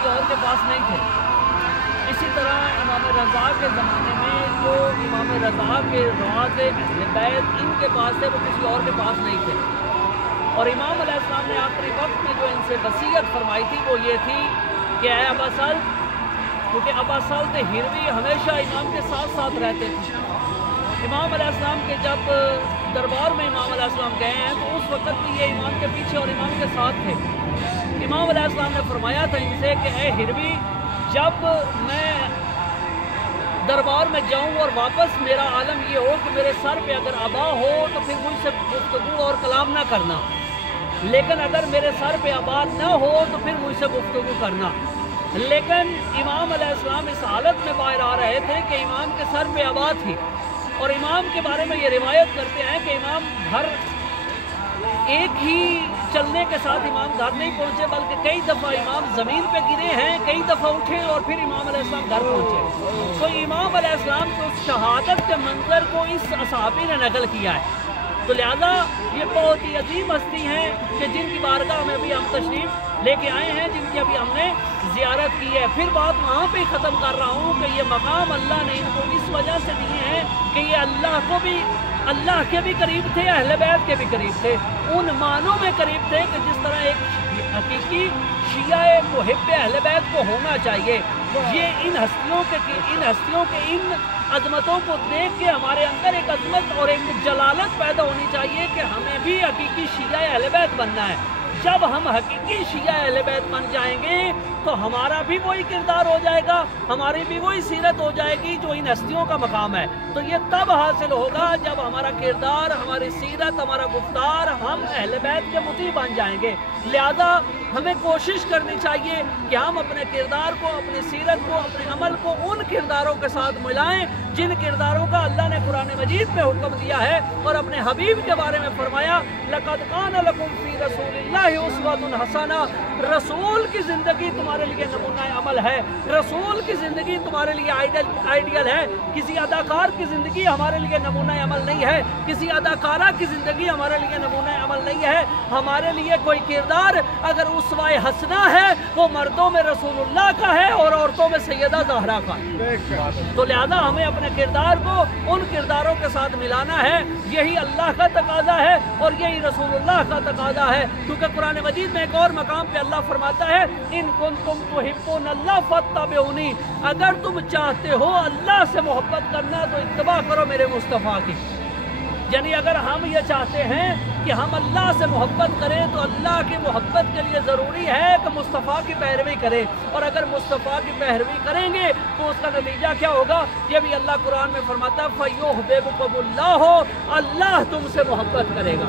किसी और के पास नहीं थे। इसी तरह इमाम रज़ा के ज़माने में जो इमाम रज़ा के रवाज़े अहले बैत इनके पास थे वो किसी और के पास नहीं थे। और इमाम अलैहिस्सलाम ने आखिरी वक्त में जो इनसे वसीयत फरमाई थी वो ये थी कि ऐ अबा सल्त, क्योंकि अबा सल्त हिरवी हमेशा इमाम के साथ साथ रहते थे। इमाम अलैहिस्सलाम के जब दरबार में इमाम अलैहिस्सलाम गए हैं तो उस वक्त भी ये इमाम के पीछे और इमाम के साथ थे। इमाम अलैहिस्सलाम ने फरमाया था इनसे कि ऐ हिरवी, जब मैं दरबार में जाऊं और वापस मेरा आलम ये हो कि मेरे सर पे अगर अबा हो तो फिर मुझसे गुफ्तगू और कलाम ना करना, लेकिन अगर मेरे सर पे अबा न हो तो फिर मुझसे गुफ्तगू करना। लेकिन इमाम अलैहिस्सलाम इस हालत में बाहर आ रहे थे कि इमाम के सर पे अबा थी। और इमाम के बारे में ये रिवायत करते हैं कि इमाम घर एक ही चलने के साथ इमाम घर नहीं पहुंचे, बल्कि कई दफ़ा इमाम ज़मीन पे गिरे हैं, कई दफ़ा उठे और फिर इमाम अलैहिस्सलाम घर पहुंचे। तो इमाम अलैहिस्सलाम के उस शहादत के मंजर को इस असहाबी ने नकल किया है। तो लिहाजा ये बहुत ही अजीम हस्ती हैं कि जिनकी बारगाह में भी हम तशरीफ़ लेके आए हैं, जिनकी अभी हमने ज़ियारत की है। फिर बात वहाँ पे ख़त्म कर रहा हूँ कि ये मकाम अल्लाह ने इनको इस वजह से दिए हैं कि ये अल्लाह के भी करीब थे, अहले बैत के भी करीब थे, उन मानों में करीब थे कि जिस तरह एक हकीकी शियाए मुहिब्बे अहले बैत को होना चाहिए। ये इन हस्तियों के इन अजमतों को देख के हमारे अंदर एक अजमत और एक जलालत पैदा होनी चाहिए कि हमें भी हकीकी शियाए अहले बैत बनना है। जब हम हकीकी शियाए अहले बैत बन जाएंगे तो हमारा भी वही किरदार हो जाएगा, हमारी भी वही सीरत हो जाएगी जो इन हस्तियों का मकाम है। तो ये तब हासिल होगा जब हमारा किरदार, हमारी सीरत, हमारा गुफ्तार हम अहले बैत के मुती बन जाएंगे। लिहाजा हमें कोशिश करनी चाहिए कि हम अपने किरदार को, अपनी सीरत को, अपने अमल को उन किरदारों के साथ मिलाएं जिन किरदारों का अल्लाह ने कुरान मजीद में हुक्म दिया है और अपने हबीब के बारे में फरमाया, लक़द कान लकुम फी रसूलिल्लाहि उस्वतुन हसना। रसूल की ज़िंदगी तुम्हारे लिए नमूना अमल है, रसूल की ज़िंदगी तुम्हारे लिए आइडियल है। किसी अदाकार की ज़िंदगी हमारे लिए नमूना अमल नहीं है, किसी अदाकारा की ज़िंदगी हमारे लिए नमूना अमल नहीं है। हमारे लिए कोई किरदार अगर उसवाए हसना है वो मर्दों में रसूलुल्लाह का है और औरतों में सैयदा ज़हरा का है। तो लिहाजा हमें अपने किरदार को उन किरदारों के साथ मिलाना है। यही अल्लाह का तकाजा है और यही रसूलुल्लाह का तकाजा है, क्योंकि कुरान मजीद में एक और मकाम पे अल्लाह फरमाता है, इन कुंतुम तुहिब्बूनल्लाह फत्तबिऊनी, अगर तुम चाहते हो अल्लाह से मोहब्बत करना तो इत्तबा करो मेरे मुस्तफ़ा की। यानी अगर हम ये चाहते हैं कि हम अल्लाह से मोहब्बत करें तो अल्लाह की मोहब्बत के लिए ज़रूरी है कि मुस्तफ़ा की पैरवी करें। और अगर मुस्तफ़ा की पैरवी करेंगे तो उसका नतीजा क्या होगा, ये भी अल्लाह कुरान में फरमाता है, फ़युहब्बिबकुमुल्लाह, अल्लाह तुमसे मोहब्बत करेगा।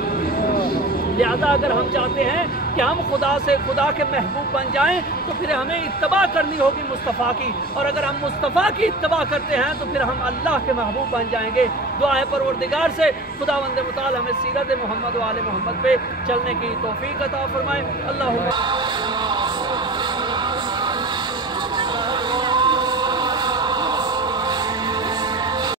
लिहाजा अगर हम चाहते हैं कि हम खुदा के महबूब बन जाएं तो फिर हमें इत्तबा करनी होगी मुस्तफ़ा की, और अगर हम मुस्तफ़ा की इत्तबा करते हैं तो फिर हम अल्लाह के महबूब बन जाएंगे। दुआ है परवरदिगार से खुदावंद मुताल हमें सीरत मोहम्मद व आले मोहम्मद पे चलने की तौफीक अता फरमाए। अल्लाहुम्मा